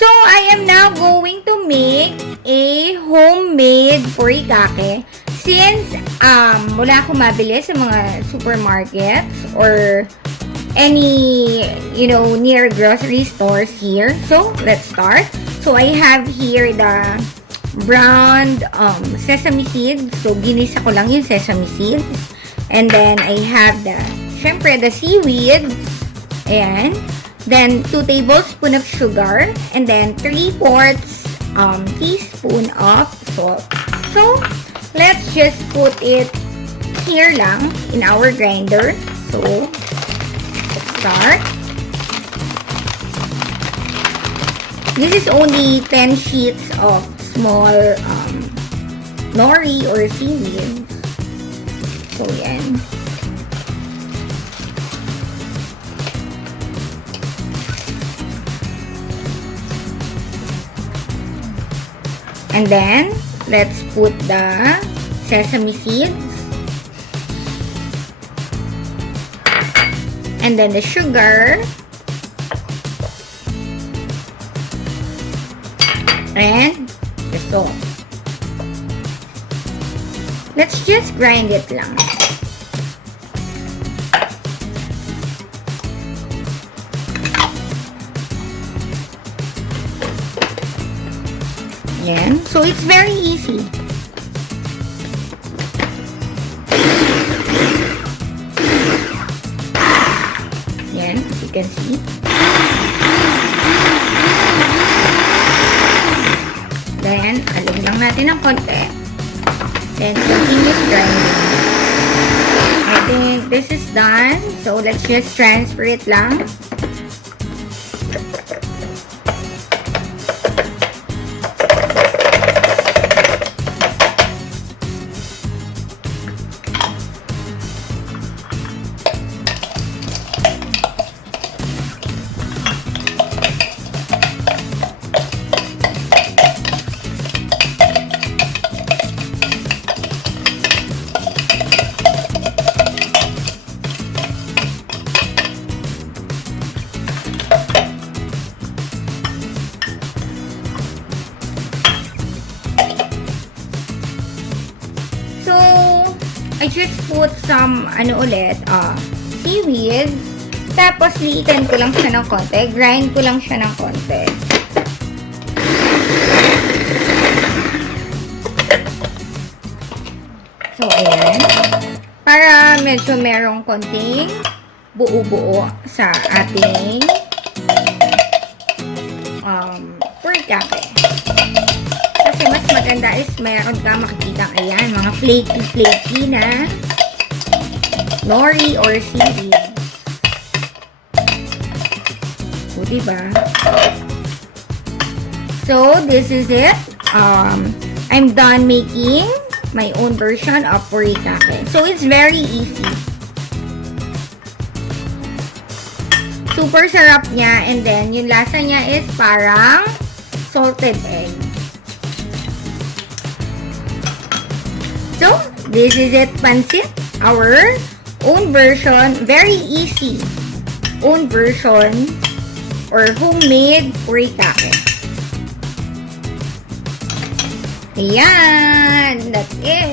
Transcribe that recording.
So, I am now going to make a homemade furikake. Since wala akong mabili sa mga supermarkets or any, near grocery stores here. So, let's start. So, I have here the browned sesame seeds. So, ginisa ko lang yung sesame seeds. And then, I have syempre, the seaweeds. Ayan. Then, 2 tablespoons of sugar. And then, 3/4 teaspoon of salt. So, let's just put it here lang in our grinder. So, let's start. This is only 10 sheets of small nori or seaweed. So, yan. And then, let's put the sesame seeds. And then the sugar. And the salt. Let's just grind it lang. Yan. So, it's very easy. Yan, as you can see. Then, alog lang natin ng konti. Then, continuous grinding. I think this is done. So, let's just transfer it lang. I just put some, seaweed. Tapos, liitan ko lang siya ng konti. Grind ko lang siya ng konti. So, ayan. Para medyo merong konting buo-buo sa ating furikake. Kasi mas maganda is meron ka makikita, ayan, mga flaky na nori or seaweed. So, diba? So, this is it. I'm done making my own version of furikake. So, it's very easy. Super sarap niya. And then, yung lasa niya is parang salted egg. So, this is it, pansit. Our own version. Very easy. Own version or homemade furikake. Ayan. That's it.